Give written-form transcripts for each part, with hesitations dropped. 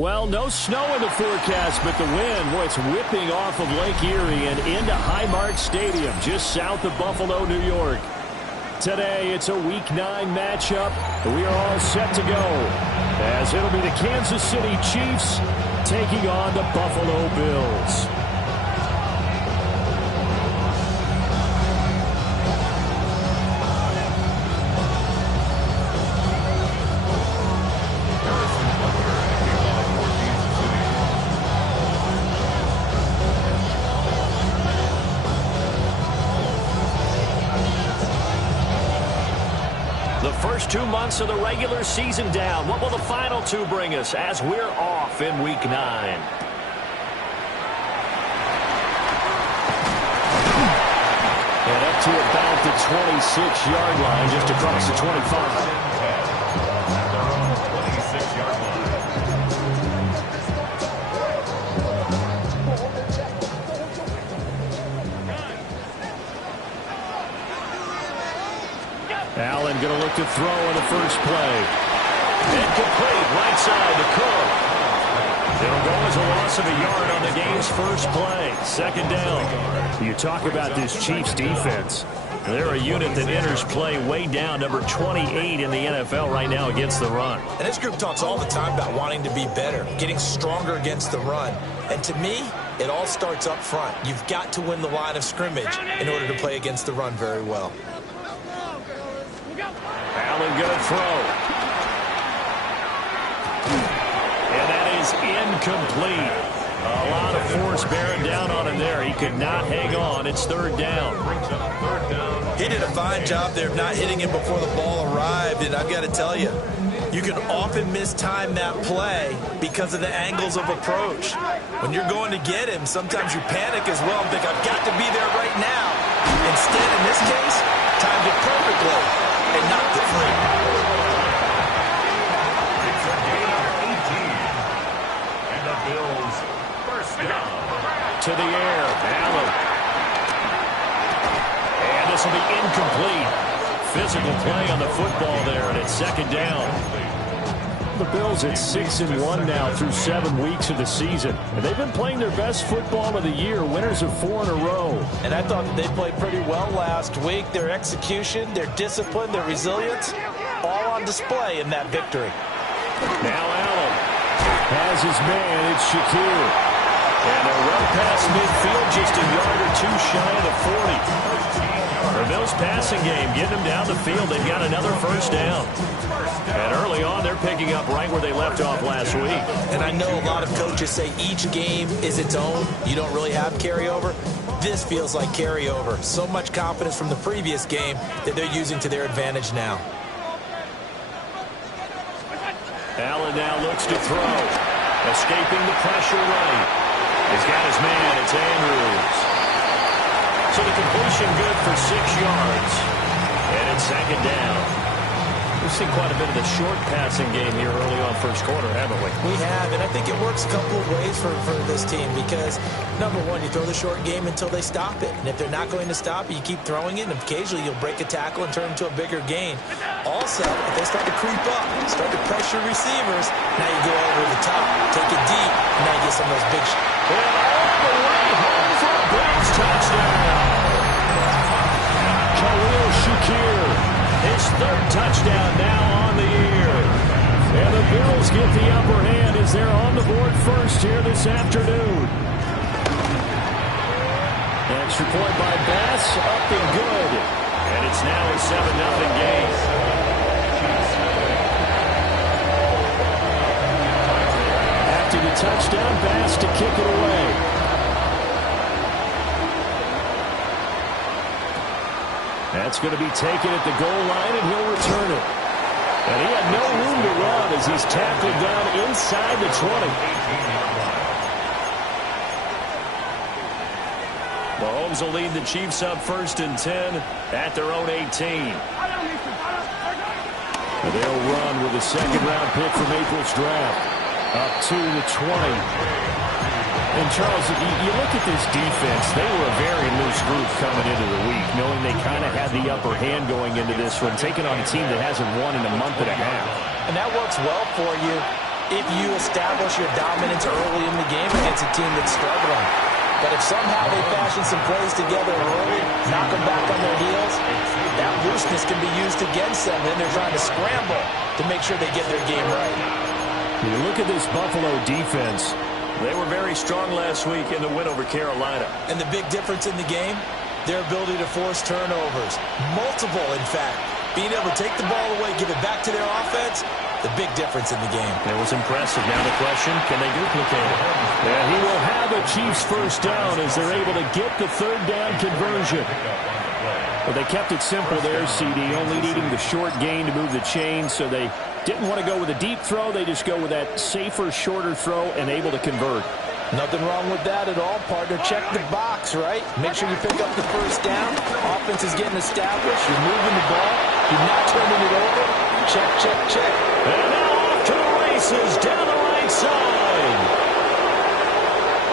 Well, no snow in the forecast, but the wind, boy, it's whipping off of Lake Erie and into Highmark Stadium, just south of Buffalo, New York. Today, it's a Week 9 matchup. We are all set to go, as it'll be the Kansas City Chiefs taking on the Buffalo Bills. First 2 months of the regular season down. What will the final two bring us as we're off in Week 9? And up to about the 26-yard line, just across the 25. Allen going to look to throw on the first play. Incomplete, right side to Cook. It'll go as a loss of a yard on the game's first play. Second down. You talk about this Chiefs defense. They're a unit that enters play way down, number 28 in the NFL right now against the run. And this group talks all the time about wanting to be better, getting stronger against the run. And to me, it all starts up front. You've got to win the line of scrimmage in order to play against the run very well. Allen going to throw. And that is incomplete. A lot of force bearing down on him there. He could not hang on. It's third down. He did a fine job there of not hitting him before the ball arrived. And I've got to tell you, you can often mistime that play because of the angles of approach. When you're going to get him, sometimes you panic as well and think, I've got to be there right now. Instead, in this case, timed it perfectly and knocked it free. It's a gain of 18. And the Bills first down. To the air, Allen. And this will be incomplete. Physical play on the football there, and it's second down. The Bills at 6-1 now through 7 weeks of the season. And they've been playing their best football of the year, winners of 4 in a row. And I thought that they played pretty well last week. Their execution, their discipline, their resilience, all on display in that victory. Now Allen has his man. It's Shakir. And a run past midfield, just a yard or two shy of the 40. The Bills passing game, getting them down the field. They've got another first down. And early on, they're picking up right where they left off last week. And I know a lot of coaches say each game is its own. You don't really have carryover. This feels like carryover. So much confidence from the previous game that they're using to their advantage now. Allen now looks to throw. Escaping the pressure right. He's got his man. It's Andrews. So the completion good for 6 yards. And it's second down. We've seen quite a bit of the short passing game here early on first quarter, haven't we? We have, and I think it works a couple of ways for this team because, number one, you throw the short game until they stop it. And if they're not going to stop it, you keep throwing it, and occasionally you'll break a tackle and turn it into a bigger gain. Also, if they start to creep up, start to pressure receivers, now you go over the top, take it deep, and now you get some of those big shots. And all the way home for a Bills touchdown. Khalil Shakir. His third touchdown now on the year. And the Bills get the upper hand as they're on the board first here this afternoon. Extra point by Bass, up and good. And it's now a 7-0 game. After the touchdown, Bass to kick it away. That's going to be taken at the goal line, and he'll return it. And he had no room to run as he's tackled down inside the 20. Mahomes will lead the Chiefs up 1st and 10 at their own 18. And they'll run with a second-round pick from April's draft. Up to the 20. And, Charles, you look at this defense, they were a very loose group coming into the week, knowing they kind of had the upper hand going into this one, taking on a team that hasn't won in a month and a half. And that works well for you if you establish your dominance early in the game against a team that's struggling. But if somehow they fashion some plays together early, knock them back on their heels, that looseness can be used against them. Then they're trying to scramble to make sure they get their game right. You look at this Buffalo defense. They were very strong last week in the win over Carolina. And the big difference in the game, their ability to force turnovers. Multiple, in fact. Being able to take the ball away, give it back to their offense, the big difference in the game. It was impressive. Now the question, can they duplicate it? Yeah, he will have a Chiefs first down as they're able to get the third down conversion. But they kept it simple there, CD, only needing the short gain to move the chains, so they didn't want to go with a deep throw. They just go with that safer, shorter throw and able to convert. Nothing wrong with that at all, partner. Check the box, right? Make sure you pick up the first down. Offense is getting established. You're moving the ball. You're not turning it over. Check, check, check. And now off to the races down the right side.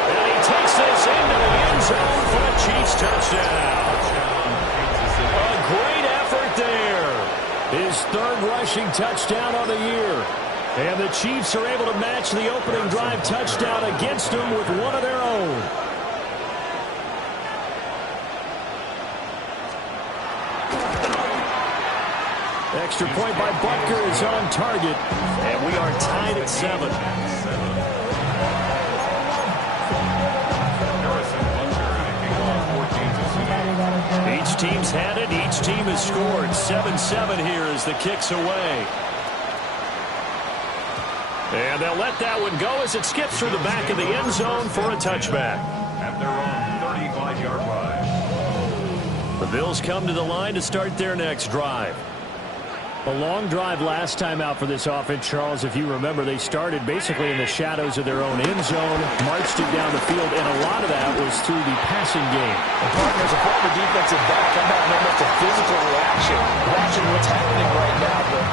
And he takes this into the end zone for a Chiefs touchdown. A great effort there. His third rushing touchdown of the year. And the Chiefs are able to match the opening drive touchdown against them with one of their own. Extra point by Butker is on target. And we are tied at 7. Each team's had it. Each team has scored. 7-7 here as the kick's away. And they'll let that one go as it skips through the back of the end zone for a touchback. At their own 35-yard line. The Bills come to the line to start their next drive. A long drive last time out for this offense, Charles. If you remember, they started basically in the shadows of their own end zone, marched it down the field, and a lot of that was through the passing game. And partner, as a former defensive back, I'm not much a physical reaction, watching what's happening right now, but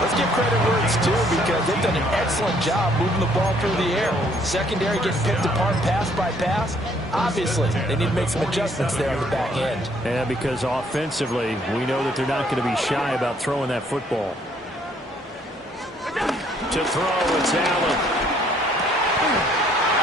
let's give credit where it's due because they've done an excellent job moving the ball through the air. Secondary getting picked apart pass by pass. Obviously, they need to make some adjustments there on the back end. Yeah, because offensively, we know that they're not going to be shy about throwing that football. To throw, it's Allen.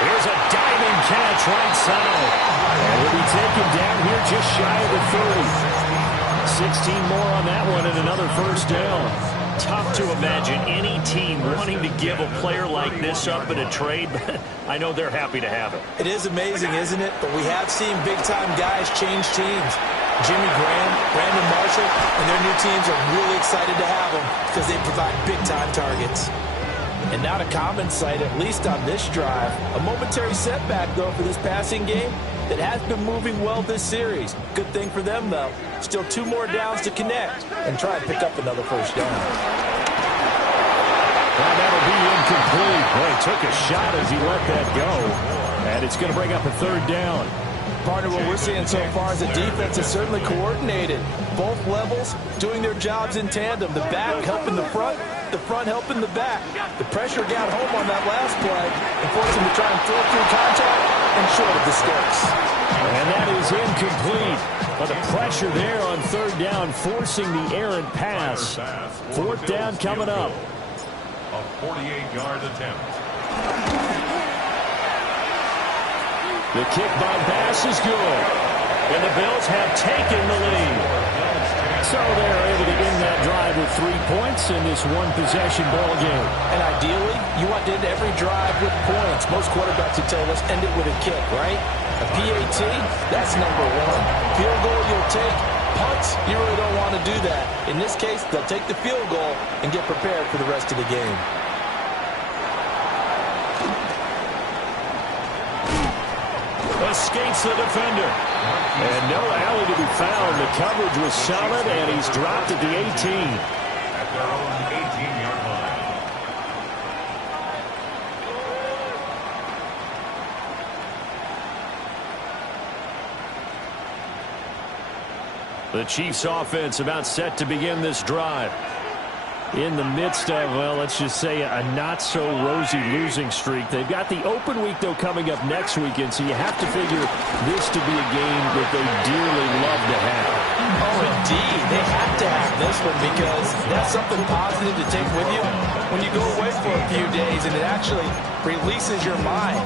Here's a diving catch right side. And he'll be taken down here just shy of the 30. 16 more on that one and another first down. Tough to imagine any team wanting to give a player like this up in a trade, but I know they're happy to have it. It is amazing, isn't it? But we have seen big-time guys change teams. Jimmy Graham, Brandon Marshall, and their new teams are really excited to have them because they provide big-time targets. And not a common sight, at least on this drive. A momentary setback, though, for this passing game that has been moving well this series. Good thing for them, though. Still 2 more downs to connect and try and pick up another first down. Well, that'll be incomplete. Boy, he took a shot as he let that go. And it's going to bring up a third down. Partner, what we're seeing so far is the defense is certainly coordinated. Both levels doing their jobs in tandem. The back helping the front helping the back. The pressure got home on that last play and forced him to try and throw through contact and short of the sticks. And that is incomplete. But the pressure there on third down, forcing the errant pass. Fourth down coming up. A 48-yard attempt. The kick by Bass is good. And the Bills have taken the lead. So they're able to end that drive with 3 points in this one-possession ball game. And ideally, you want to end every drive with points. Most quarterbacks would tell us end it with a kick, right? A PAT, that's number 1. Field goal you'll take. Punts, you really don't want to do that. In this case, they'll take the field goal and get prepared for the rest of the game. Escapes the defender. And no alley to be found. The coverage was solid, and he's dropped at the 18. At their own 18-yard line. The Chiefs offense about set to begin this drive. In the midst of, well, let's just say a not-so-rosy losing streak. They've got the open week, though, coming up next weekend, so you have to figure this to be a game that they dearly love to have. Oh, indeed. They have to have this one because that's something positive to take with you when you go away for a few days and it actually releases your mind.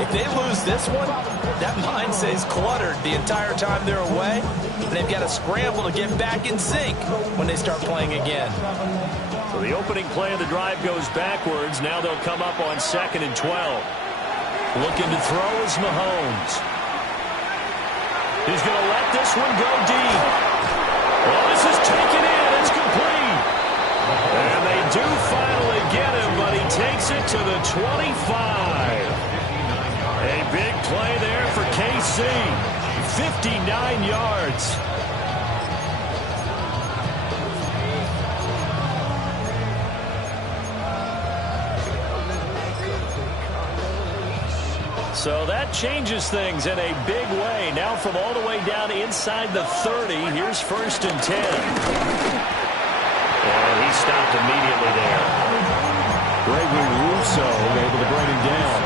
If they lose this one, that mind stays cluttered the entire time they're away, and they've got to scramble to get back in sync when they start playing again. So the opening play of the drive goes backwards. Now they'll come up on 2nd and 12. Looking to throw is Mahomes. He's going to let this one go deep. Well, this is taken in. It's complete. And they do finally get him, but he takes it to the 25. A big play there for KC. 59 yards. So that changes things in a big way. Now from all the way down inside the 30, here's 1st and 10. And he stopped immediately there. Gregory Rousseau able to bring him down.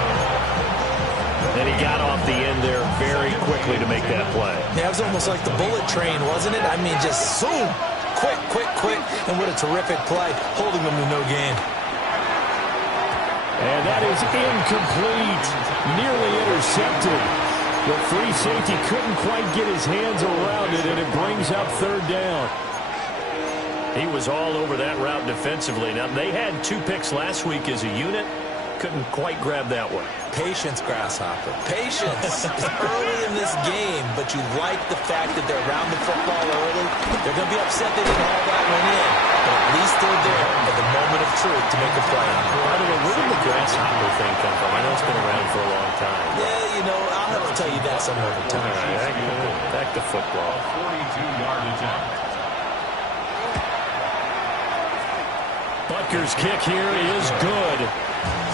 And he got off the end there very quickly to make that play. Yeah, it was almost like the bullet train, wasn't it? I mean, just zoom. Quick, quick, quick. And what a terrific play, holding them to no gain. And that is incomplete. Nearly intercepted. The free safety couldn't quite get his hands around it, and it brings up 3rd down. He was all over that route defensively. Now, they had 2 picks last week as a unit. Couldn't quite grab that one. Patience, Grasshopper. Patience. It's early in this game, but you like the fact that they're around the football early. They're going to be upset they didn't haul that one in, but at least they're there at the moment of truth to make a play. By the way, where did the Grasshopper thing come from? I know it's been around for a long time. Yeah, you know, I'll have to tell you that some other time. All right, back to football. 42-yard attempt. Butker's kick here is good.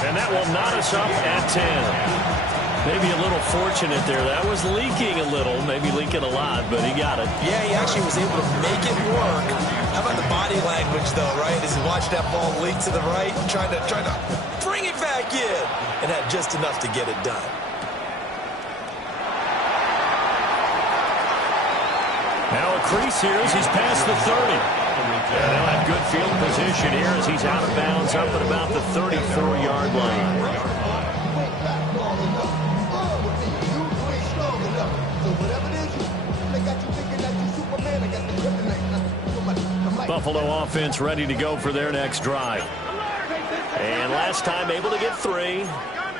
And that will knot us up at 10. Maybe a little fortunate there. That was leaking a little, maybe leaking a lot, but he got it. Yeah, he actually was able to make it work. How about the body language, though, right? As he watched that ball leak to the right, trying to bring it back in, and had just enough to get it done. Now a crease here as he's past the 30. And they'll have good field position here as he's out of bounds up at about the 34-yard line. Buffalo offense ready to go for their next drive. And last time able to get 3.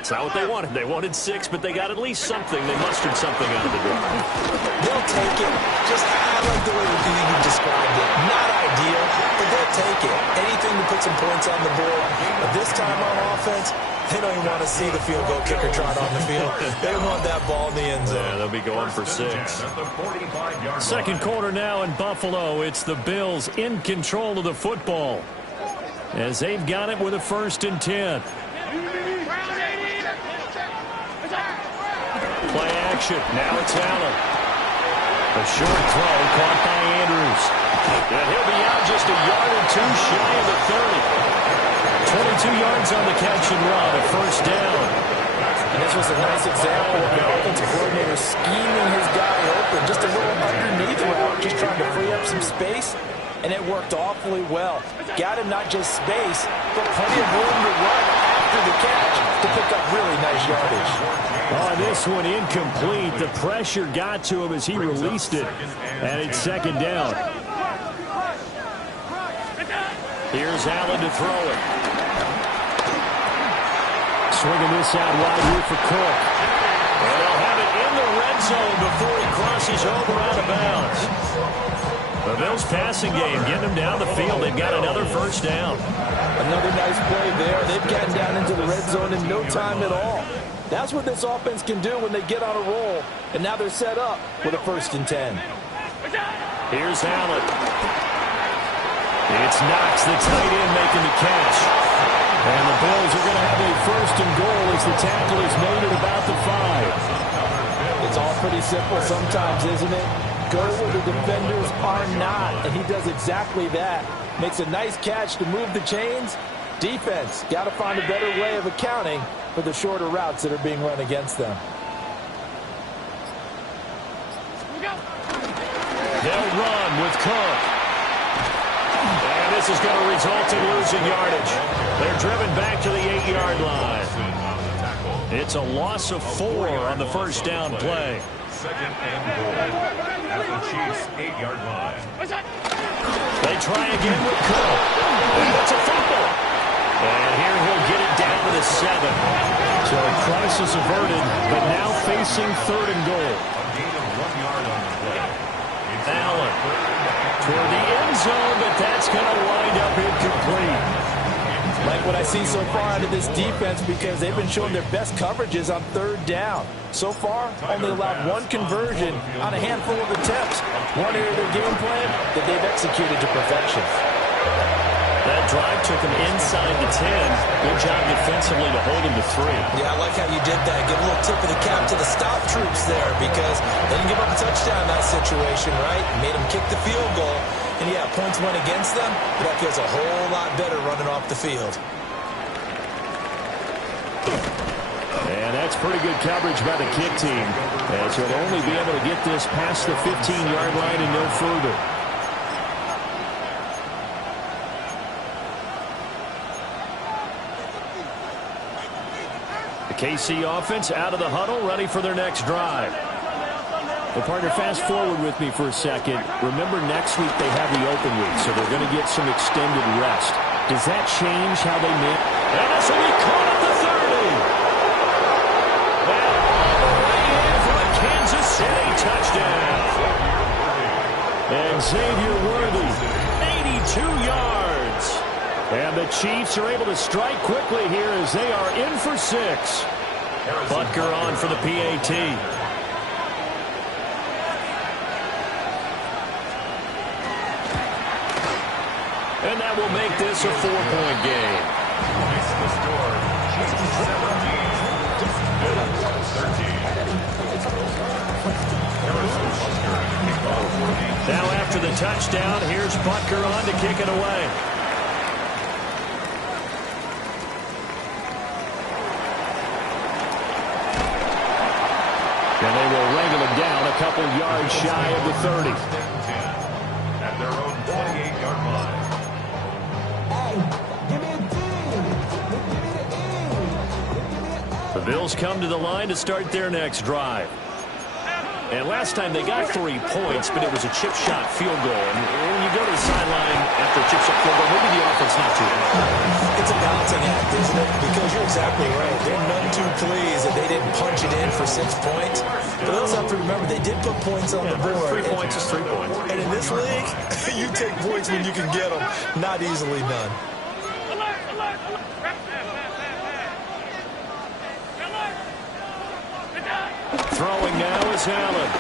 It's not what they wanted. They wanted 6, but they got at least something. They mustered something out of the drive. They'll take it. I like the way you described it. Not ideal, but they'll take it. Anything to put some points on the board. But this time on offense, they don't even want to see the field goal kicker trot on the field. They want that ball in the end zone. Yeah, they'll be going for 6. Second quarter now in Buffalo. It's the Bills in control of the football as they've got it with a 1st and 10. Play action. Now it's Allen. A short throw caught by Andrews. And he'll be out just a yard or 2 shy of the 30. 22 yards on the catch and run, a 1st down. And this was a nice example of the offensive coordinator scheming his guy open. Just a little underneath route, just trying to free up some space. And it worked awfully well. Got him not just space, but plenty of room to run after the catch to pick up really nice yardage. Oh, this one incomplete. The pressure got to him as he released it. And it's 2nd down. Here's Allen to throw it. Swinging this out wide here for Cook. And they'll have it in the red zone before he crosses over out of bounds. The Bills passing game, getting them down the field. They've got another 1st down. Another nice play there. They've gotten down into the red zone in no time at all. That's what this offense can do when they get on a roll. And now they're set up with a 1st and 10. Here's Allen. It's Knox, the tight end, making the catch. And the Bills are going to have a 1st and goal as the tackle is made at about the 5. It's all pretty simple sometimes, isn't it? Go where the defenders are not, and he does exactly that. Makes a nice catch to move the chains. Defense, got to find a better way of accounting for the shorter routes that are being run against them. They'll run with Cook. And this this is going to result in losing yardage. They're driven back to the 8-yard line. It's a loss of 4 on the first down play. Second and goal at the Chiefs' 8-yard line. They try again with Cook. And it's a fumble. And here he'll get it down to the 7. So a crisis averted, but now facing 3rd and goal. A gain of 1 yard on the play. Allen toward the end zone, but that's going to wind up incomplete. Like what I see so far out of this defense, because they've been showing their best coverages on 3rd down. So far, only allowed 1 conversion on a handful of attempts. One area of their game plan that they've executed to perfection. That drive took him inside the 10. Good job defensively to hold him to 3. Yeah, I like how you did that. Give a little tip of the cap to the stop troops there, because they didn't give up a touchdown in that situation, right? Made them kick the field goal. And yeah, points went against them, but that feels a whole lot better running off the field. And that's pretty good coverage by the kick team, as he'll only be able to get this past the 15-yard line and no further. The KC offense out of the huddle, ready for their next drive. Well, partner, fast forward with me for a second. Remember, next week they have the open week, so they're going to get some extended rest. Does that change how they manage? And this will be caught at the 30. And all the way in for a Kansas City touchdown. And Xavier Worthy, 82 yards. And the Chiefs are able to strike quickly here as they are in for 6. Butker on for the PAT. And that will make this a 4-point game. Makes the score Chiefs 17, 13. Now after the touchdown, here's Butker on to kick it away. And they will wrangle him down a couple yards shy of the 30. At their own 28-yard line. The Bills come to the line to start their next drive. And last time they got 3 points, but it was a chip shot field goal. And when you go to the sideline after a chip shot field goal, maybe the offense not too bad. It's a balancing act, isn't it? Because you're exactly right. They're none too pleased that they didn't punch it in for 6 points. But they also have to remember they did put points on the board. 3 points is 3 points. And in this league, you take points when you can get them. Not easily done. Throwing now is Allen.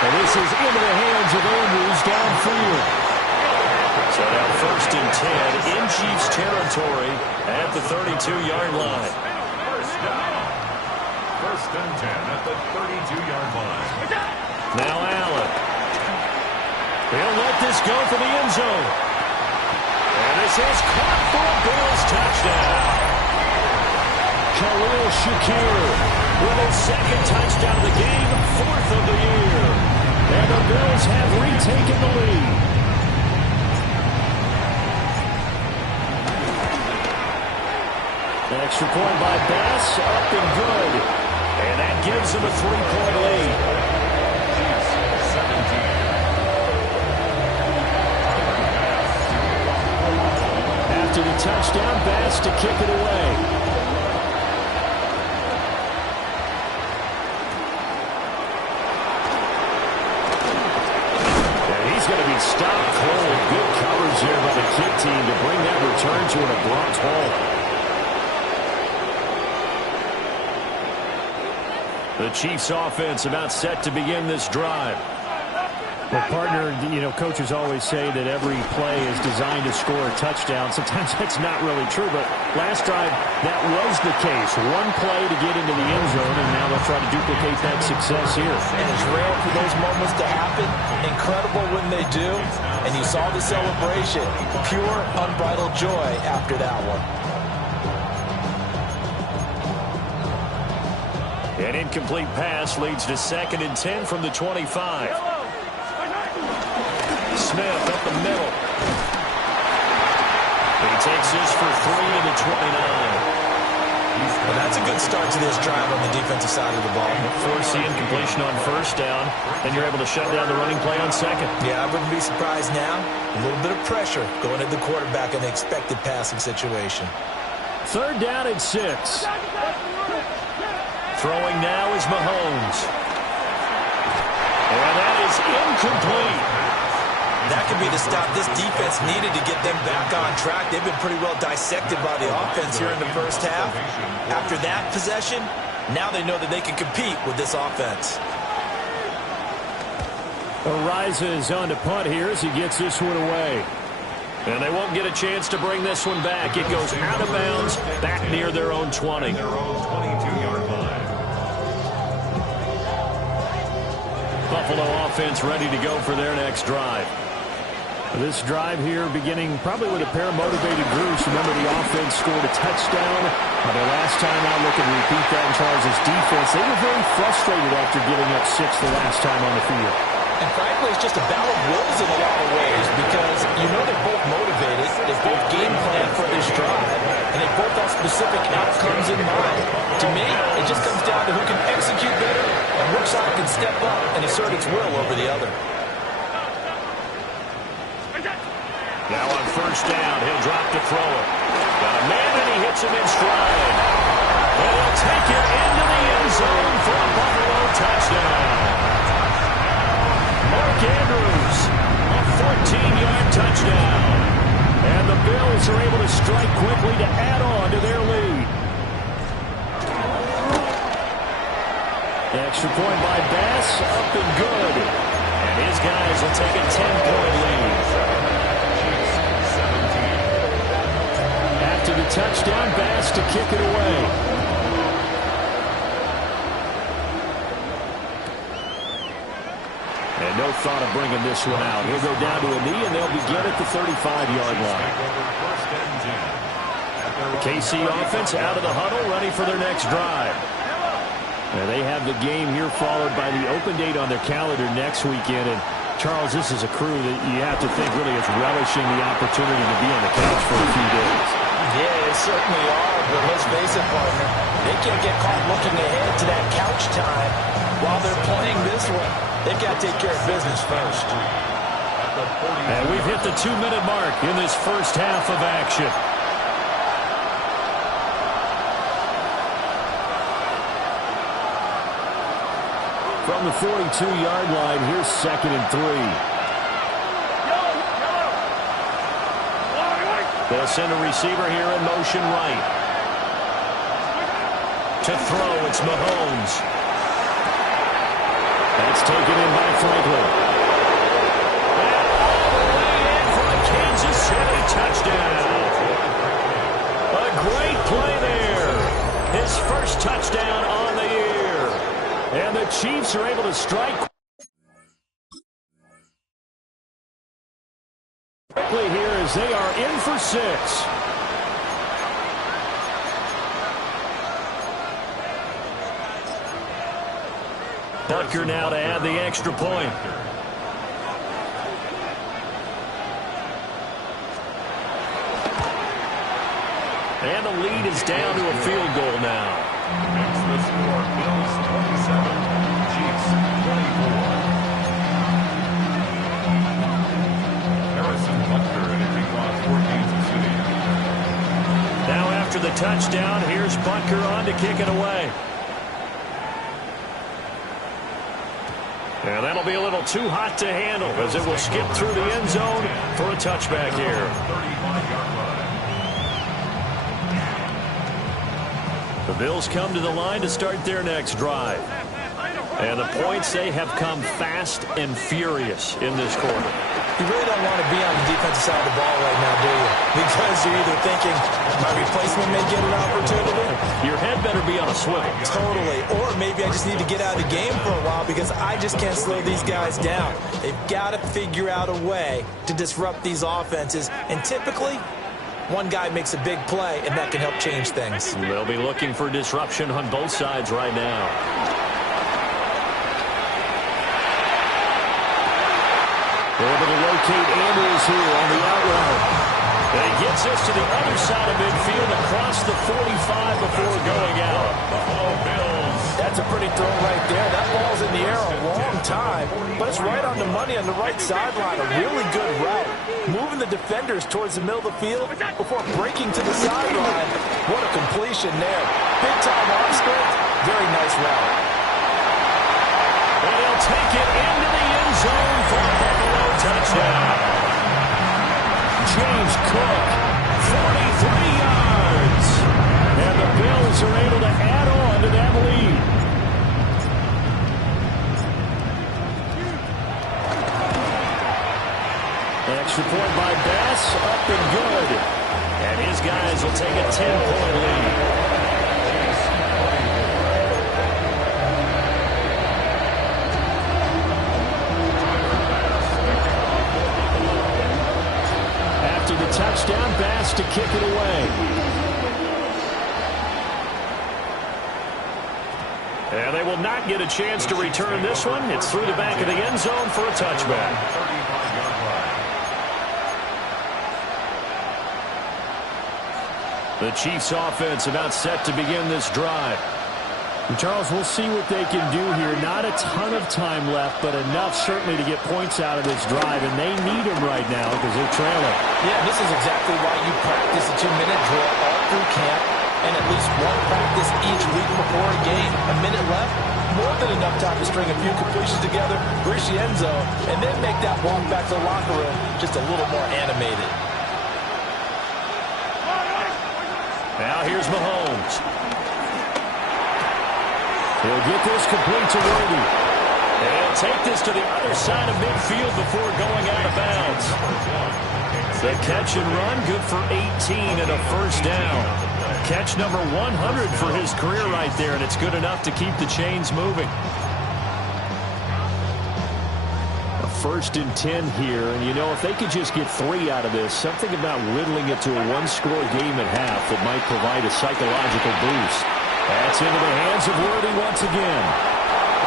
And this is into the hands of Andrews downfield. So now 1st and 10 in Chiefs territory at the 32-yard line. First down. 1st and 10 at the 32-yard line. Now Allen. He'll let this go for the end zone. And this is caught for a Bills touchdown. Khalil Shakir with his 2nd touchdown of the game, 4th of the year. And the Bills have retaken the lead. An extra point by Bass, up and good. And that gives them a 3-point lead. 17. After the touchdown, Bass to kick it away. Going to be stopped cold. Good coverage here by the kick team to bring that return to an abrupt halt. The Chiefs offense about set to begin this drive. Well, partner, you know, coaches always say that every play is designed to score a touchdown. Sometimes that's not really true, but last drive, that was the case. One play to get into the end zone, and now they'll try to duplicate that success here. And it's rare for those moments to happen. Incredible when they do. And you saw the celebration. Pure, unbridled joy after that one. An incomplete pass leads to 2nd and 10 from the 25. Smith up the middle. He takes this for 3 to the 29. Well, that's a good start to this drive on the defensive side of the ball. Force the incompletion on first down, and you're able to shut down the running play on second. Yeah, I wouldn't be surprised now. A little bit of pressure going at the quarterback in the expected passing situation. Third down and 6. Throwing now is Mahomes. And that is incomplete. That could be the stop this defense needed to get them back on track. They've been pretty well dissected by the offense here in the first half. After that possession, now they know that they can compete with this offense. Ariza is on to punt here as he gets this one away. And they won't get a chance to bring this one back. It goes out of bounds, back near their own 20. Their own 22-yard line. Buffalo offense ready to go for their next drive. This drive here beginning probably with a pair of motivated groups. Remember, the offense scored a touchdown. The last time out, looking to repeat that in Charles' defense. They were very frustrated after giving up 6 the last time on the field. And frankly, it's just a battle of wills in a lot of ways because you know they're both motivated. They both game plan for this drive, and they both have specific outcomes in mind. To me, it just comes down to who can execute better and which side can step up and assert its will over the other. Now on first down, he'll drop to throw it. Got a man, and he hits him in stride. And he'll take it into the end zone for a Buffalo touchdown. Mark Andrews, a 14-yard touchdown. And the Bills are able to strike quickly to add on to their lead. Extra point by Bass, up and good. And his guys will take a 10-point lead. After the touchdown, Bass to kick it away. And no thought of bringing this one out. He'll go down to a knee, and they'll begin at the 35-yard line. The KC offense out of the huddle, ready for their next drive. And they have the game here followed by the open date on their calendar next weekend. And Charles, this is a crew that you have to think really is relishing the opportunity to be on the couch for a few days. Yeah, they certainly are, but let's face it, partner. They can't get caught looking ahead to that couch time while they're playing this one. They've got to take care of business first. And we've hit the 2-minute mark in this first half of action. From the 42-yard line, here's 2nd and 3. They'll send a receiver here in motion right. To throw, it's Mahomes. That's taken in by Franklin. And all the way in for a Kansas City touchdown. A great play there. His first touchdown on the year. And the Chiefs are able to strike quickly here as they are in for 6. Butker now to add the extra point. And the lead is down to a field goal now. Makes the score Bills 27, Chiefs 24. Harrison Butker entering on for Kansas City. Now after the touchdown, here's Butker on to kick it away. And that'll be a little too hot to handle as it will skip through the end zone for a touchback here. 35-yard line. The Bills come to the line to start their next drive. And the points, they have come fast and furious in this quarter. You really don't want to be on the defensive side of the ball right now, do you? Because you're either thinking, my replacement may get an opportunity. Your head better be on a swivel. Totally. Or maybe I just need to get out of the game for a while because I just can't slow these guys down. They've got to figure out a way to disrupt these offenses. And typically, one guy makes a big play, and that can help change things. They'll be looking for disruption on both sides right now. They're able to Locate Andrews here on the out route. And he gets us to the other side of midfield across the 45 before going out. That's a pretty throw right there. That ball's in the air a long time, but it's right on the money on the right sideline. A really good route. Moving the defenders towards the middle of the field before breaking to the sideline. What a completion there. Big time arm strength. Very nice route. And he'll take it into the end zone for a Buffalo touchdown. James Cook, 43 yards. And the Bills are able to add on to that lead. Extra point by Bass, up and good. And his guys will take a 10-point lead. After the touchdown, Bass to kick it away. And they will not get a chance to return this one. It's through the back of the end zone for a touchback. The Chiefs offense about set to begin this drive. And Charles, we'll see what they can do here. Not a ton of time left, but enough certainly to get points out of this drive, and they need them right now because they're trailing. Yeah, this is exactly why you practice a 2-minute drill all through camp and at least one practice each week before a game. A minute left, more than enough time to string a few completions together, reach the end zone, and then make that walk back to the locker room just a little more animated. Now here's Mahomes. He'll get this complete to Worthy. And he'll take this to the other side of midfield before going out of bounds. The catch and run, good for 18 and a first down. Catch number 100 for his career right there, and it's good enough to keep the chains moving. A 1st and 10 here, and you know, if they could just get 3 out of this, something about whittling it to a one-score game at half that might provide a psychological boost. That's into the hands of Worthy once again.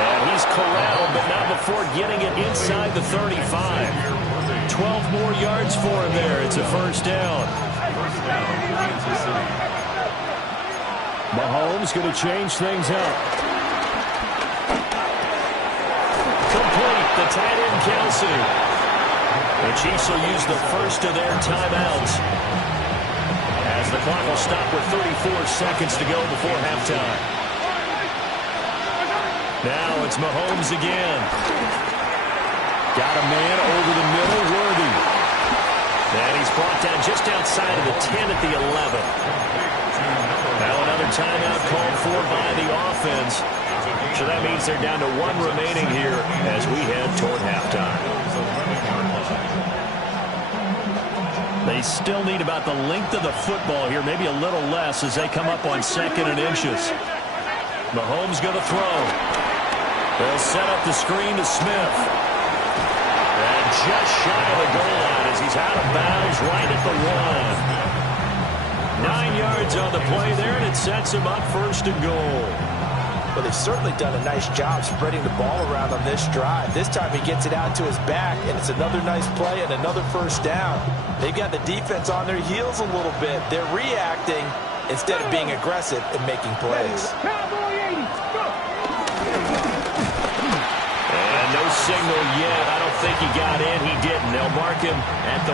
And he's corralled, but not before getting it inside the 35. 12 more yards for him there. It's a first down. Mahomes going to change things up. Complete. The tight end, Kelsey. The Chiefs will use the first of their timeouts, as the clock will stop with 34 seconds to go before halftime. Now it's Mahomes again. Got a man over the middle, Worthy. And he's brought down just outside of the 10 at the 11. Now another timeout called for by the offense. So that means they're down to 1 remaining here as we head toward halftime. They still need about the length of the football here, maybe a little less as they come up on 2nd and inches. Mahomes going to throw. They'll set up the screen to Smith. And just shy of the goal line as he's out of bounds right at the 1. 9 yards on the play there, and it sets him up 1st and goal. Well, they've certainly done a nice job spreading the ball around on this drive. This time he gets it out to his back, and it's another nice play and another first down. They've got the defense on their heels a little bit. They're reacting instead of being aggressive and making plays. And no signal yet. I don't think he got in. He didn't. They'll mark him at the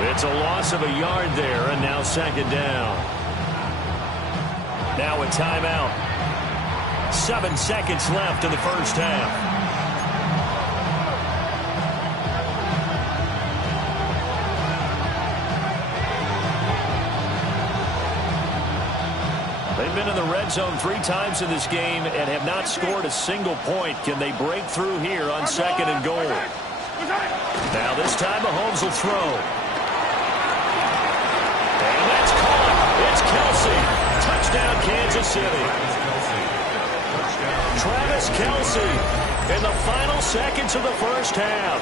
1. It's a loss of a yard there, and now 2nd down. Now a timeout. 7 seconds left in the first half. They've been in the red zone 3 times in this game and have not scored a single point. Can they break through here on 2nd and goal? Now this time Mahomes will throw. And that's caught. It's Kelsey. Touchdown, Kansas City. Travis Kelsey in the final seconds of the first half.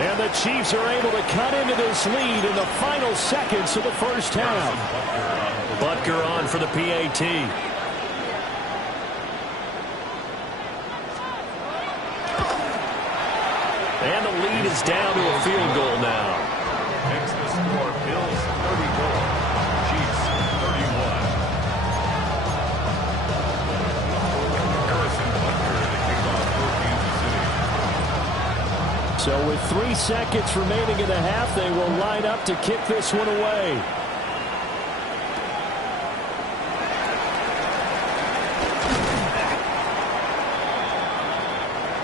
And the Chiefs are able to cut into this lead in the final seconds of the first half. Butker on for the PAT. And the lead is down to a field goal now. Makes the score Bills 34, Chiefs 31. Harrison Butker to kick off for Kansas City. So with 3 seconds remaining in the half, they will line up to kick this one away.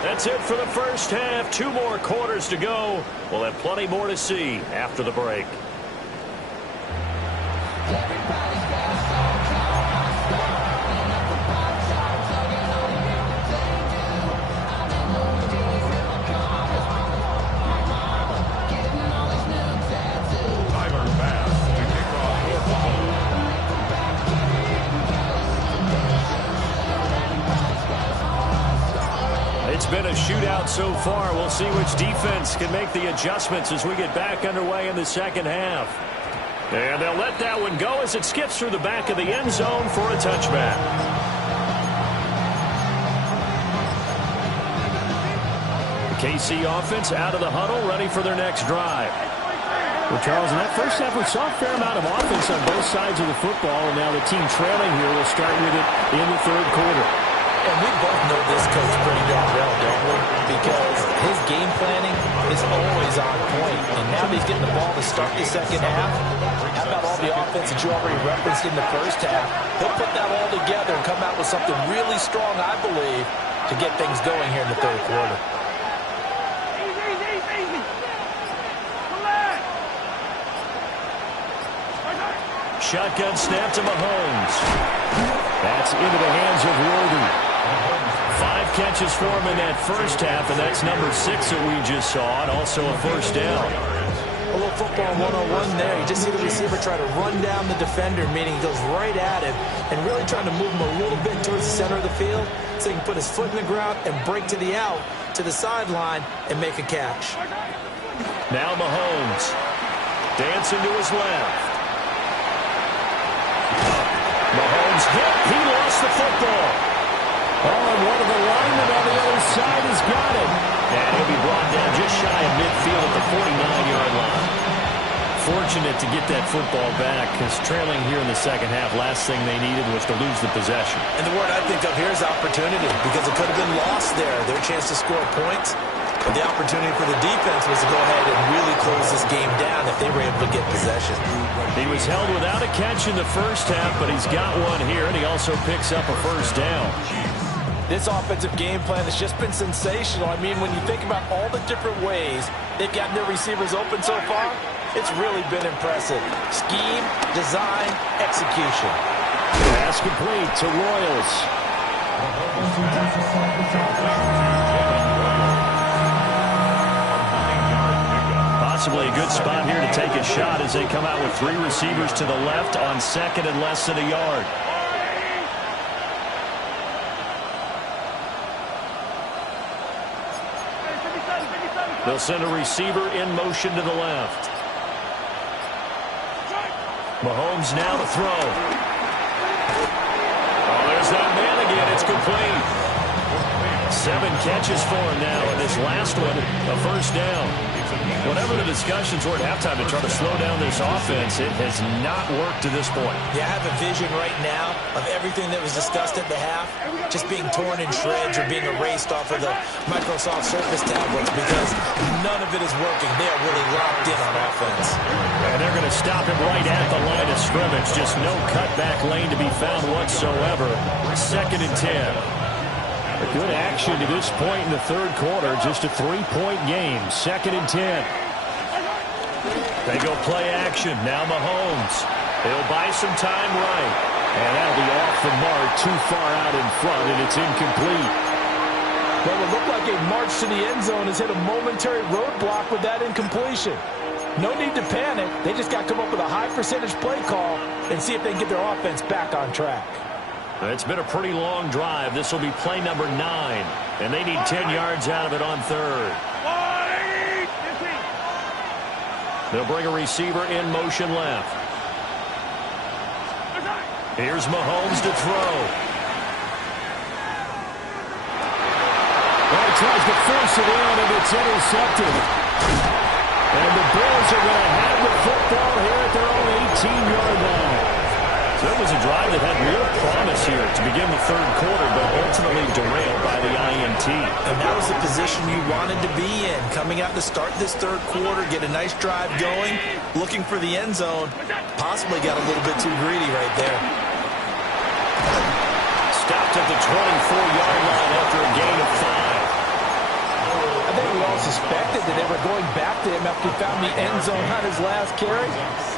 That's it for the first half. 2 more quarters to go. We'll have plenty more to see after the break. Tyler Bass to kick off for Buffalo. It's been a shootout so far. We'll see which defense can make the adjustments as we get back underway in the second half. And they'll let that one go as it skips through the back of the end zone for a touchback. The KC offense out of the huddle, ready for their next drive. Well, Charles, in that first half, we saw a fair amount of offense on both sides of the football, and now the team trailing here will start with it in the third quarter. And we both know this coach pretty darn well, don't we? Because his game planning is always on point. And now that he's getting the ball to start the second half, how about all the offense that you already referenced in the first half? He'll put that all together and come out with something really strong, I believe, to get things going here in the third quarter. Shotgun snap to Mahomes. That's into the hands of Worthy. 5 catches for him in that first half, and that's number 6 that we just saw, and also a first down. A little football 101 there. You just see the receiver try to run down the defender, meaning he goes right at him and really trying to move him a little bit towards the center of the field so he can put his foot in the ground and break to the out, to the sideline, and make a catch. Now Mahomes. Dancing to his left. Mahomes hit. He lost the football. Oh, and one of the linemen on the other side has got it. And he'll be brought down just shy of midfield at the 49-yard line. Fortunate to get that football back, because trailing here in the second half, last thing they needed was to lose the possession. And the word I think of here is opportunity, because it could have been lost there. Their chance to score points. But the opportunity for the defense was to go ahead and really close this game down if they were able to get possession. He was held without a catch in the first half, but he's got one here, and he also picks up a first down. This offensive game plan has just been sensational. I mean, when you think about all the different ways they've gotten their receivers open so far, it's really been impressive. Scheme, design, execution. Pass complete to Royals. Possibly a good spot here to take a shot as they come out with 3 receivers to the left on second and less than a yard. They'll send a receiver in motion to the left. Mahomes now to throw. Oh, there's that man again. It's complete. 7 catches for him now, and this last one, a first down. Whatever the discussions were at halftime to try to slow down this offense, it has not worked to this point. Yeah, I have a vision right now of everything that was discussed at the half just being torn in shreds or being erased off of the Microsoft Surface tablets because none of it is working. They are really locked in on offense. And they're going to stop him right at the line of scrimmage. Just no cutback lane to be found whatsoever. 2nd and 10. A good action to this point in the third quarter. Just a 3-point game. 2nd and 10. They go play action. Now Mahomes. He'll buy some time right. And that'll be off the mark, too far out in front, and it's incomplete. Well, it looked like a march to the end zone has hit a momentary roadblock with that incompletion. No need to panic. They just got to come up with a high percentage play call and see if they can get their offense back on track. It's been a pretty long drive. This will be play number 9, and they need 10 yards out of it on third. They'll bring a receiver in motion left. Here's Mahomes to throw. Well, he tries to force it in, and it's intercepted. And the Bills are going to have the football here at their own 18-yard line. So it was a drive that had real promise here to begin the third quarter, but ultimately derailed by the INT. And that was the position you wanted to be in. Coming out to start this third quarter, get a nice drive going, looking for the end zone. Possibly got a little bit too greedy right there. Stopped at the 24-yard line after a gain of 5. I think we all suspected that they were going back to him after he found the end zone on his last carry,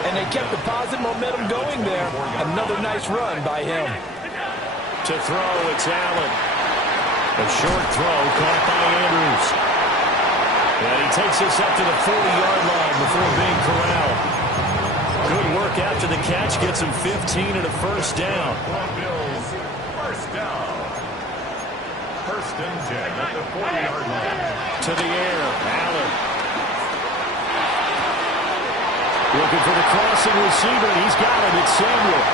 and they kept the positive momentum going there. Another nice run by him. To throw, it's Allen. A short throw caught by Andrews. And he takes us up to the 40-yard line before being corralled. Good work after the catch, gets him 15 and a first down. Bills, first down. First and 10 at the 40-yard line. To the air, Allen. Looking for the crossing receiver, and he's got it. It's Samuel.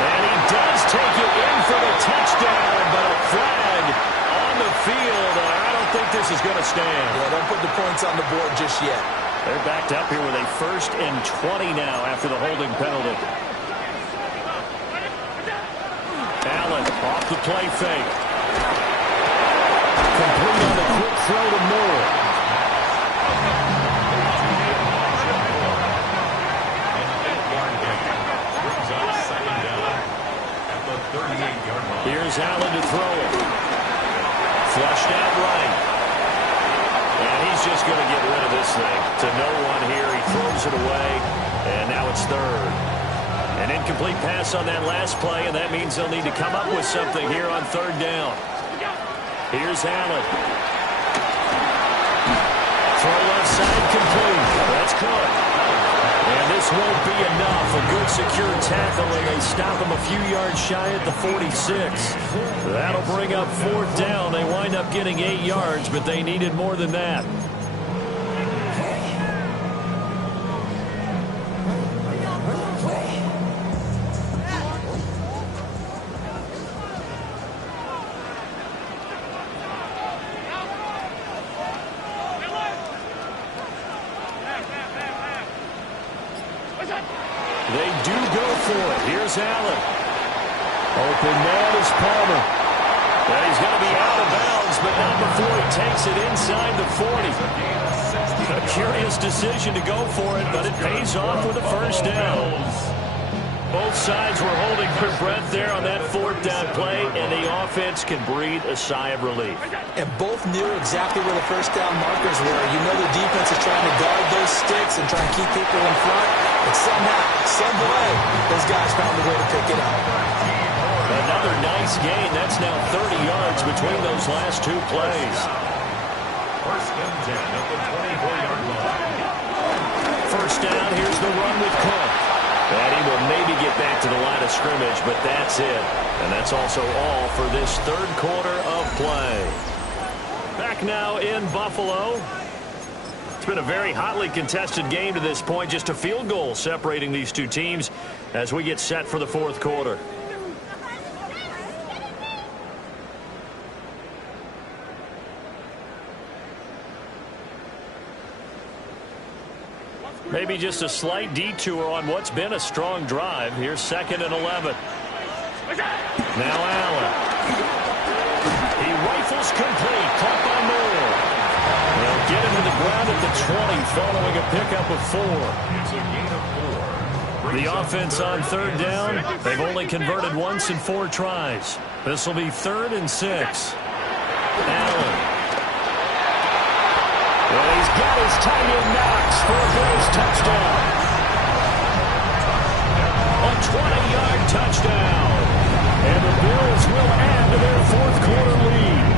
And he does take it in for the touchdown, but a flag on the field, and I don't think this is going to stand. Yeah, don't put the points on the board just yet. They're backed up here with a 1st and 20 now after the holding penalty. Allen off the play fake. Complete on the quick throw to Moore. Here's Allen to throw it. Flushed out right. And he's just going to get rid of this thing. To no one here. He throws it away. And now it's 3rd. An incomplete pass on that last play, and that means they'll need to come up with something here on 3rd down. Here's Allen. Throw left side complete. That's good. And this won't be enough. A good secure tackle, and they stop him a few yards shy at the 46. That'll bring up 4th down. They wind up getting 8 yards, but they needed more than that. They do go for it. Here's Allen. Open man is Palmer. And he's going to be out of bounds, but not before he takes it inside the 40. A curious decision to go for it, but it pays off with a first down. Both sides were holding their breath there on that 4th down play, and the offense can breathe a sigh of relief. And both knew exactly where the first down markers were. You know the defense is trying to guard those sticks and try and keep people in front. But somehow, some way, those guys found a way to pick it up. Another nice gain. That's now 30 yards between those last 2 plays. First and 10 at the 24-yard line. First down, here's the run with Cook. And he will maybe get back to the line of scrimmage, but that's it. And that's also all for this 3rd quarter of play. Back now in Buffalo. It's been a very hotly contested game to this point. Just a field goal separating these two teams as we get set for the 4th quarter. Maybe just a slight detour on what's been a strong drive. Here's 2nd and 11. Now Allen. He rifles complete. Caught by Moore. They'll get him to the ground at the 20 following a pickup of 4. It's a gain of 4. The offense on 3rd down. They've only converted once in 4 tries. This will be 3rd and 6. Allen. Well, he's got his tight end Knox for a Bills touchdown. A 20-yard touchdown. And the Bills will add to their 4th quarter lead.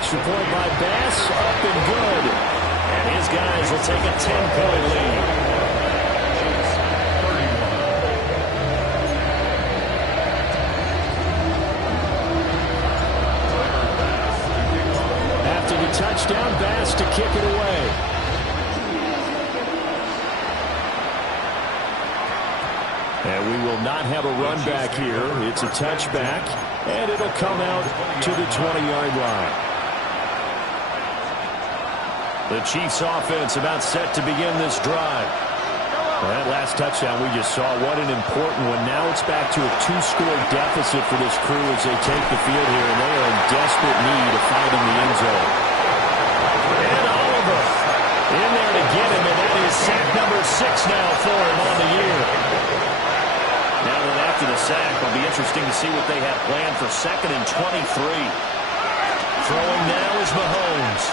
Extra point by Bass, up and good. And his guys will take a 10-point lead. Touchdown, Bass to kick it away. And we will not have a run back here. It's a touchback, and it'll come out to the 20-yard line. The Chiefs offense about set to begin this drive. Well, that last touchdown we just saw, what an important one. Now it's back to a 2-score deficit for this crew as they take the field here, and they are in desperate need of finding the end zone. And Oliver in there to get him, and that is sack number 6 now for him on the year. Now that after the sack, it'll be interesting to see what they have planned for 2nd and 23. Throwing now is Mahomes.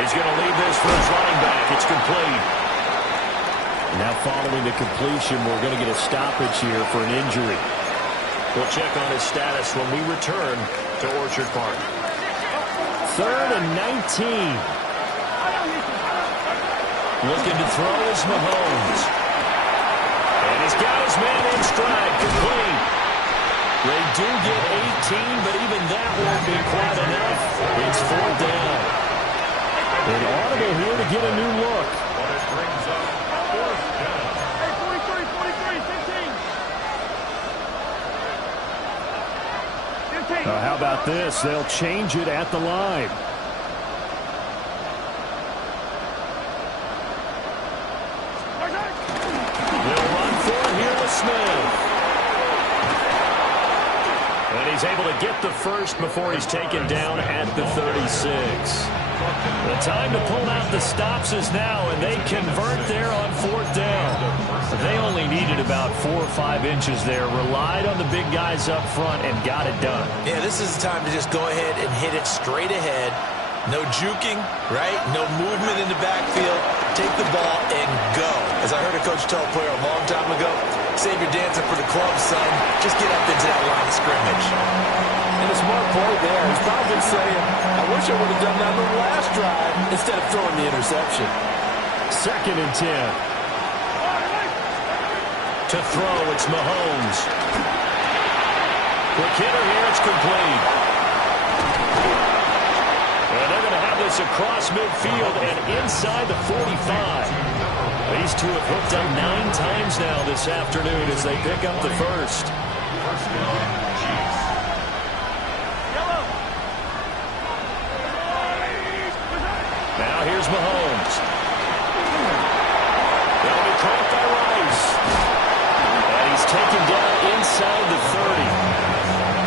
He's going to lead this for his running back. It's complete. Now following the completion, we're going to get a stoppage here for an injury. We'll check on his status when we return to Orchard Park. 3rd and 19. Looking to throw is Mahomes. And he's got his man in stride, complete. They do get 18, but even that won't be quite enough. It's 4th down. An audible here to get a new look. But it brings up 4th down. Hey, 43, 15. How about this? They'll change it at the line. They'll run for it here with Smith. And he's able to get the first before he's taken down at the 36. The time to pull out the stops is now, and they convert there on 4th down. They only needed about 4 or 5 inches there, relied on the big guys up front, and got it done. Yeah, this is the time to just go ahead and hit it straight ahead. No juking, right? No movement in the backfield. Take the ball and go. As I heard a coach tell a player a long time ago, save your dancing for the club, son. Just get up into that line of scrimmage. And a smart play there. He's probably saying, I wish I would have done that on the last drive instead of throwing the interception. 2nd and 10. To throw, it's Mahomes. Quick hitter here, it's complete. And they're going to have this across midfield and inside the 45. These two have hooked up 9 times now this afternoon as they pick up the first. First down, Chiefs. Now here's Mahomes. That'll be caught by Rice. And he's taken down inside the 30.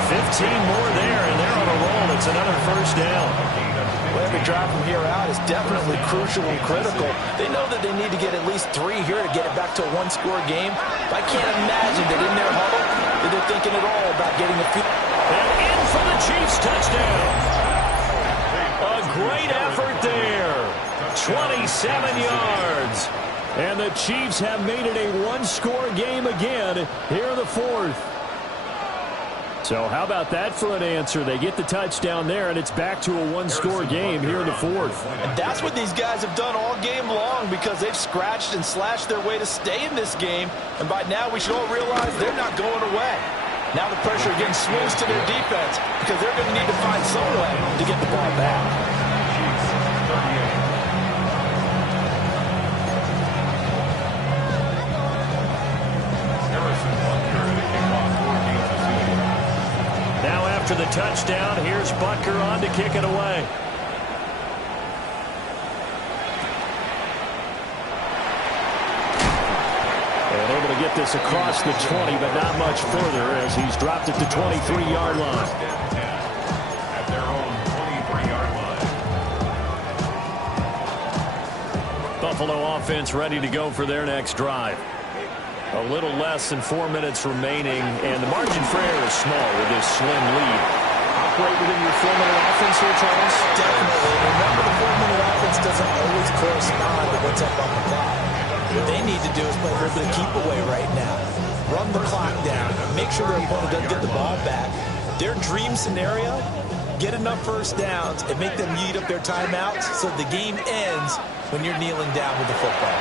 15 more there, and they're on a roll. It's another first down. Well, every drive from here out is definitely crucial and critical. They know that they need to get at least 3 here to get it back to a 1-score game. But I can't imagine that in their huddle that they're thinking at all about getting a few. And in for the Chiefs touchdown. A great effort there. 27 yards. And the Chiefs have made it a 1-score game again here in the 4th. So how about that for an answer? They get the touchdown there, and it's back to a 1-score game here in the 4th. And that's what these guys have done all game long because they've scratched and slashed their way to stay in this game. And by now we should all realize they're not going away. Now the pressure again swings to their defense because they're going to need to find some way to get the ball back. After the touchdown, here's Butker on to kick it away. And able to get this across the 20, but not much further as he's dropped it to 23-yard line. At their own 23-yard line. Buffalo offense ready to go for their next drive. A little less than 4 minutes remaining, and the margin for error is small with this slim lead. Operate within your 4-minute offense here, Charles? Definitely. Remember, the 4-minute offense doesn't always correspond to what's up on the clock. What they need to do is play a little bit of keep away right now. Run the clock down. Make sure their opponent doesn't get the ball back. Their dream scenario, get enough first downs and make them eat up their timeouts so the game ends when you're kneeling down with the football.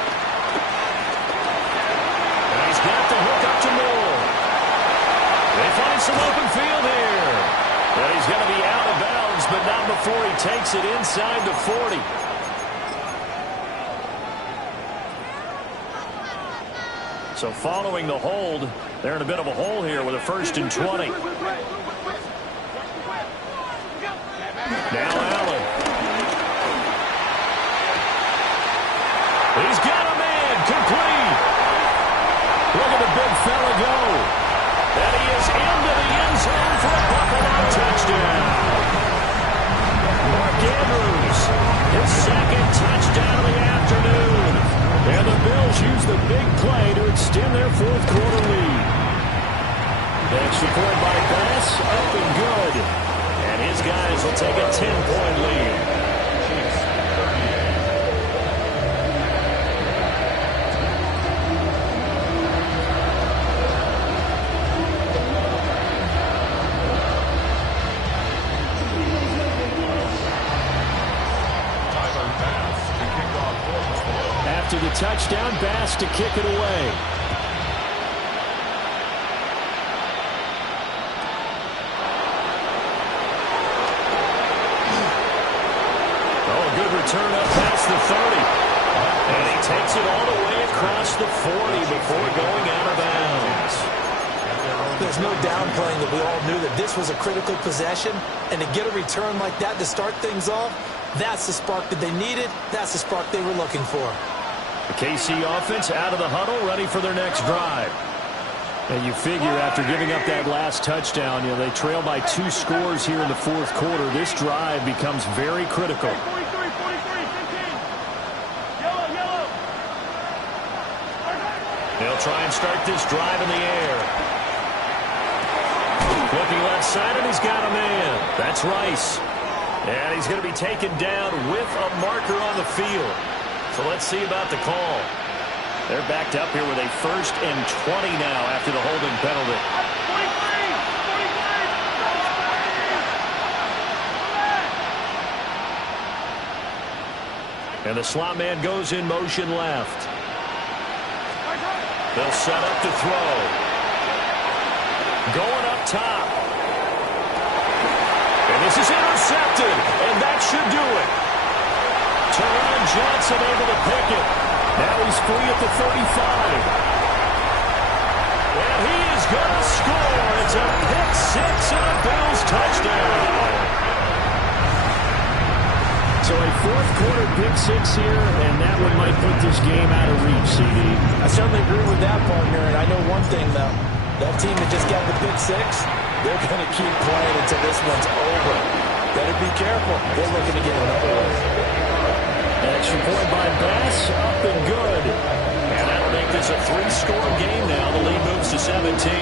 He's got the hook up to Moore. They find some open field here. And he's going to be out of bounds, but not before he takes it inside the 40. So following the hold, they're in a bit of a hole here with a 1st and 20. Now Allen. He's got a man, complete. Look at the big fella go. And he is into the end zone for a Buffalo touchdown. Mark Andrews, his 2nd touchdown of the afternoon. And the Bills use the big play to extend their 4th quarter lead. Extra point by Bass, up and good. And his guys will take a 10-point lead. After the touchdown, Bass to kick it away. Oh, a good return up past the 30. And he takes it all the way across the 40 before going out of bounds. There's no downplaying that we all knew that this was a critical possession, and to get a return like that to start things off, that's the spark that they needed. That's the spark they were looking for. The KC offense out of the huddle, ready for their next drive. And you figure after giving up that last touchdown, they trail by 2 scores here in the 4th quarter. This drive becomes very critical. 43, 15. Yellow. They'll try and start this drive in the air. Looking left side, and he's got a man. That's Rice. And he's going to be taken down with a marker on the field. So let's see about the call. They're backed up here with a 1st and 20 now after the holding penalty. 23. And the slot man goes in motion left. They'll set up to throw. Going up top. And this is intercepted. And that should do it. Teron Johnson able to pick it. Now he's free at the 35. And he is going to score. It's a pick 6 and a Bills touchdown. So a 4th quarter pick 6 here, and that one might put this game out of reach, CD. I certainly agree with that, partner. And I know one thing, though. That team that just got the pick 6, they're going to keep playing until this one's over. Better be careful. They're looking to get another one. Extra point by Bass, up and good. And that'll make this a 3-score game now. The lead moves to 17.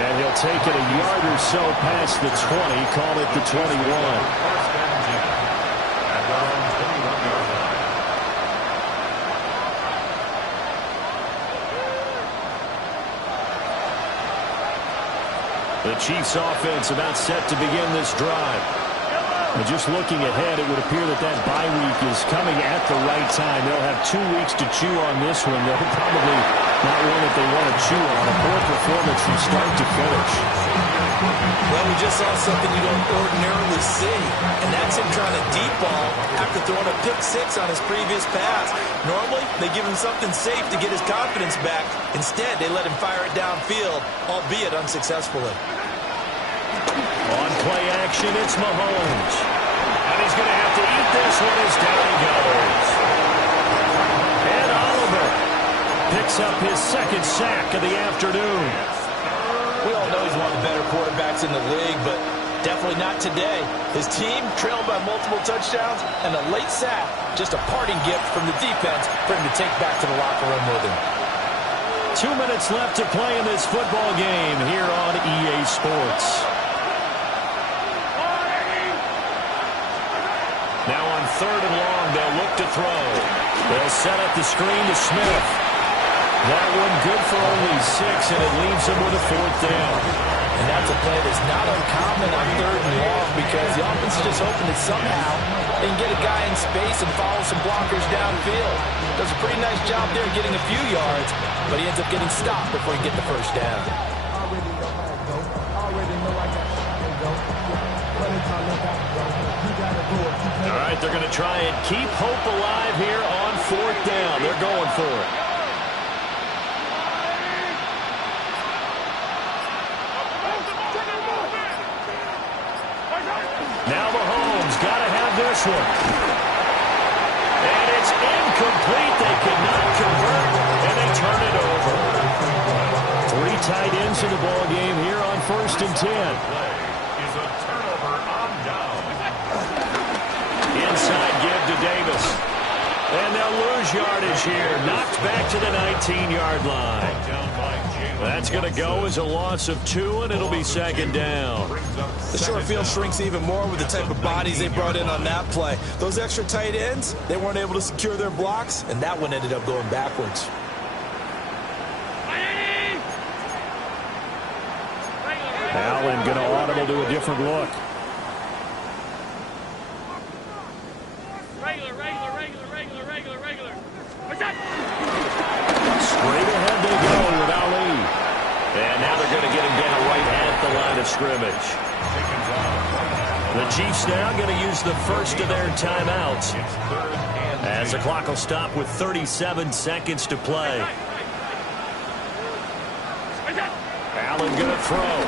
And he'll take it a yard or so past the 20, call it the 21. The Chiefs offense about set to begin this drive. And just looking ahead, it would appear that that bye week is coming at the right time. They'll have 2 weeks to chew on this one. They'll probably not one that they want to chew on. A poor performance from start to finish. Well, we just saw something you don't ordinarily see, and that's him trying to deep ball after throwing a pick 6 on his previous pass. Normally, they give him something safe to get his confidence back. Instead, they let him fire it downfield, albeit unsuccessfully. On play action, it's Mahomes. And he's going to have to eat this one as down he goes. And Oliver picks up his 2nd sack of the afternoon. We all know he's one of the better quarterbacks in the league, but definitely not today. His team trailed by multiple touchdowns, and a late sack, just a parting gift from the defense for him to take back to the locker room with him. 2 minutes left to play in this football game here on EA Sports. Now on 3rd and long, they'll look to throw. They'll set up the screen to Smith. That one good for only 6, and it leaves him with a 4th down. And that's a play that's not uncommon on 3rd and long because the offense is just hoping that somehow they can get a guy in space and follow some blockers downfield. Does a pretty nice job there getting a few yards, but he ends up getting stopped before he can get the 1st down. Already know I got to go. Anytime I got to go. All right, they're going to try and keep hope alive here on 4th down. They're going for it. Now Mahomes got to have this one. And it's incomplete. They cannot convert, and they turn it over. 3 tight ends in the ball game here on 1st and 10. Is a turnover on down. Inside give to Davis. And they'll lose yardage here. Knocked back to the 19-yard line. That's going to go as a loss of 2, and it'll be 2nd down. The short field shrinks even more with the type of bodies they brought in on that play. Those extra tight ends, they weren't able to secure their blocks, and that one ended up going backwards. Allen going to audible to a different look. Straight ahead they go with Ali. And now they're going to get him down right at the line of scrimmage. The Chiefs now going to use the first of their timeouts, as the clock will stop with 37 seconds to play. Allen going to throw.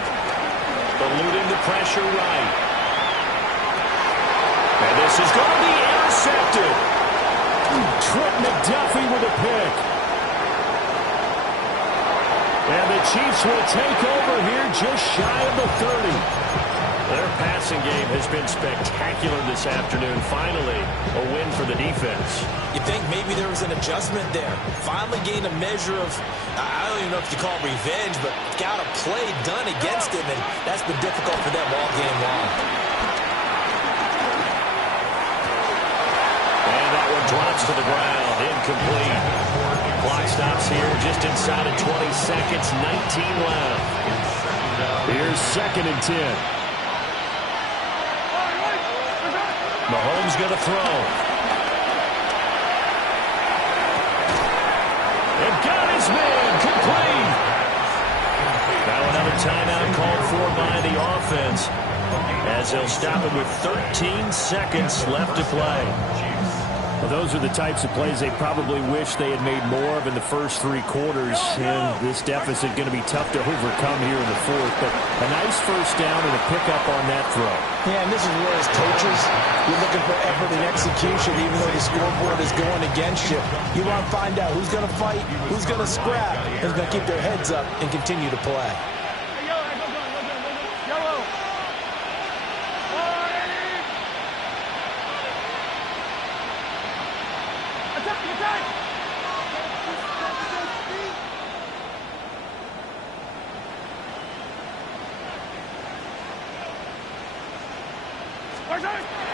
Eluding the pressure right. And this is going to be intercepted. Trent McDuffie with a pick. And the Chiefs will take over here just shy of the 30. Their passing game has been spectacular this afternoon. Finally, a win for the defense. You think maybe there was an adjustment there. Finally gained a measure of, I don't even know if you call it revenge, but got a play done against him, and that's been difficult for them all game long. And that one drops to the ground, incomplete. Clock stops here just inside of 20 seconds, 19 left. Here's 2nd and 10. Mahomes going to throw. And got his man complete. Now another timeout called for by the offense, as they'll stop it with 13 seconds left to play. Well, those are the types of plays they probably wish they had made more of in the first 3 quarters. And this deficit going to be tough to overcome here in the 4th. But a nice first down and a pickup on that throw. Yeah, and this is where as coaches, you're looking for effort and execution, even though the scoreboard is going against you. You want to find out who's going to fight, who's going to scrap, who's going to keep their heads up and continue to play.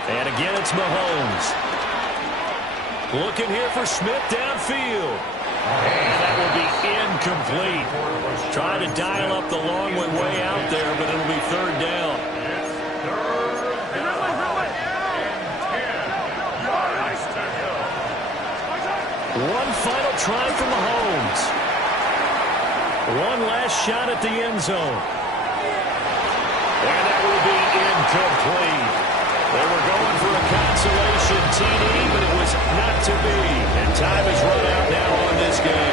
And again, it's Mahomes. Looking here for Smith downfield. And that will be incomplete. Trying to dial up the long way out there, but it'll be 3rd down. One final try for Mahomes. One last shot at the end zone. And that will be incomplete. They were going for a consolation TD, but it was not to be. And time is run out now on this game.